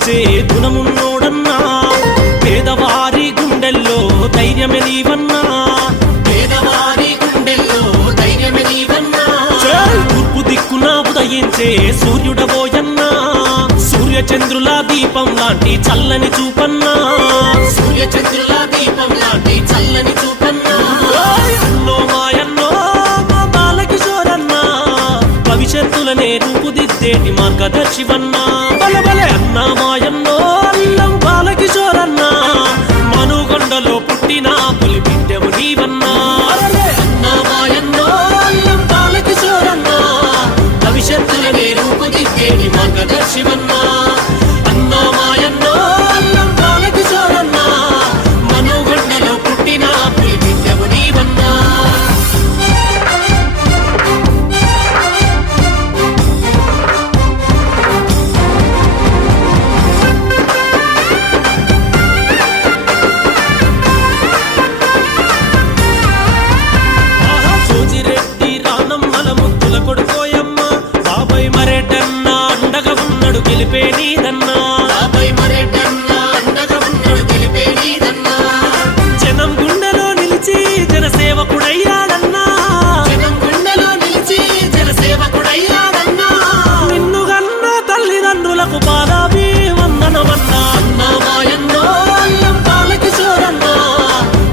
తీర్చే గుణమున్నోడన్నా, పేదవారి గుండెల్లో ధైర్యమే నీవన్నా, పేదవారి గుండెల్లో ధైర్యమే నీవన్నా. తూర్పు దిక్కున ఉదయించే సూర్యుడబోయన్నా, సూర్యచంద్రుల దీపం లాంటి చల్లని చూపన్నా, సూర్యచంద్రుల దీపం లాంటి చల్లని చూపన్నా. అన్నో మాయన్నో మా బాలకిషోరన్నా, భవిష్యత్తులనే రూపుదిద్దేటి మార్గదర్శివన్నా. బలబలే అన్నా మాయన్నో అల్లం బాలకిషోరన్నా, మనుగొండలో పుట్టిన పులి బిడ్డవు నీవన్నా. అన్నా మాయన్నో అల్లం బాలకిషోరన్నా, భవిష్యత్తులనే రూపుదిద్దేటి మార్గదర్శివన్నా. అన్నా మాయన్నో అల్లం బాలకిషోరన్నా, మనుగొండలో పుట్టిన పులి బిడ్డవు నీవన్నా. సోజిరెడ్డి రానమ్మల ముద్దుల కొడుకోయమ్మ, బాబాయ్ మరెడ్డన్నా అండగా ఉన్నాడు గెలిపే నీదన్నా, బాబాయ్ మరెడ్డన్నా అండగా ఉన్నాడు గెలిపే నీదన్నా. జనం గుండెలో నిలిచి జనసేవకుడయ్యాడన్నా, జనం గుండెలో నిలిచి జనసేవకుడయ్యాడన్నా. నిన్ను గన్న తల్లిదండ్రులకు పాదాభి వందనమన్నా. అన్నా మాయన్నో అల్లం బాలకిషోరన్నా,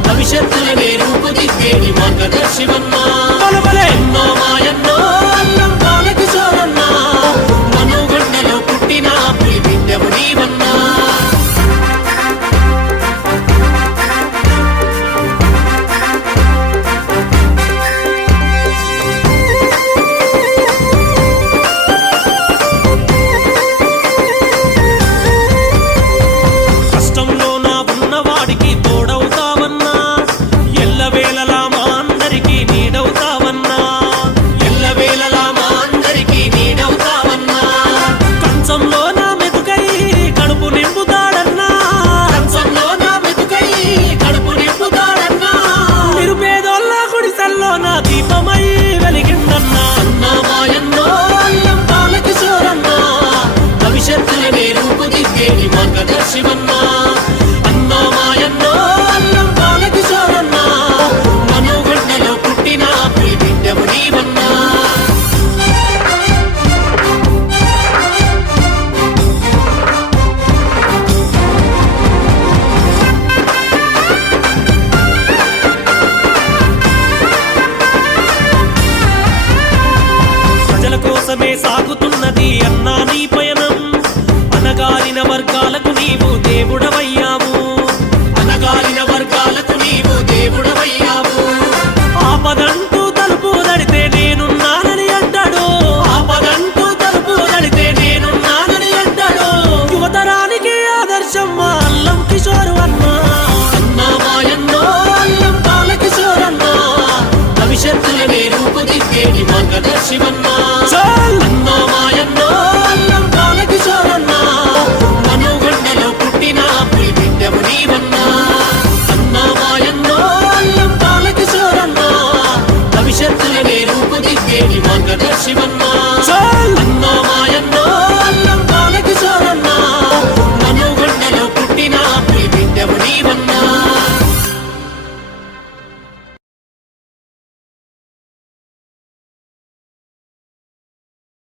భవిష్యత్తులనే రూపుదిద్దేటి మార్గదర్శివన్నా. బలబలే అన్నా మాయన్నో అల్లం బాలకిషోరన్నా, మనుగొండలో పుట్టిన పులి బిడ్డవు నీవన్నా. కష్టంలో నా ఉన్నవాడికి తోడవుతావన్నా, ఎల్లవేళలా మా అందరికీ నీడవుతావన్నా, ఎల్లవేళలా మా అందరికీ నీడవుతావన్నా. కంచంలో నా మెతుకై కడుపు నింపుతాడన్నా, కంచంలో నా మెతుకై కడుపు నింపుతాడన్నా. నిరుపేదోళ్ళ గుడిసెల్లో నా దీపమై వెలిగిందన్నా. అన్నా మాయన్నో అల్లం బాలకిషోరన్నా, భవిష్యత్తులనే రూపుదిద్దేటి మార్గదర్శివన్నా. అన్నా మాయన్నో అల్లం బాలకిషోరన్నా, మనుగొండలో పుట్టిన పులి బిడ్డవు నీవన్నా. ప్రజల కోసమే సాగుతున్నది అన్నా నీ పయనం, అనగారిన వర్గాలకు నీవు దేవుడవయ్యావు, అనగారిన వర్గాలకు నీవు దేవుడవయ్యావు. ఆపదంటూ తలుపు దడితే నేనున్నానని అంటాడు, ఆపదంటూ తలుపు దడితే నేనున్నానని అంటాడు. యువతరానికి ఆదర్శం మా అల్లం కిషోరు అన్నా. అన్నా మాయన్నో అల్లం బాలకిషోరన్నా, భవిష్యత్తులనే రూపుదిద్దేటి మార్గదర్శివన్నా. అన్నా మాయన్నో అల్లం బాలకిషోరన్నా, మనుగొండలో పుట్టిన పులి బిడ్డవు నీవన్నా. అన్నా మాయన్నో అల్లం బాలకిషోరన్నా, భవిష్యత్తులనే రూపుదిద్దేటి మార్గదర్శివన్నా. అన్నా మాయన్నో అల్లం బాలకిషోరన్నా, మనుగొండలో పుట్టిన పులి బిడ్డవు నీవన్నా.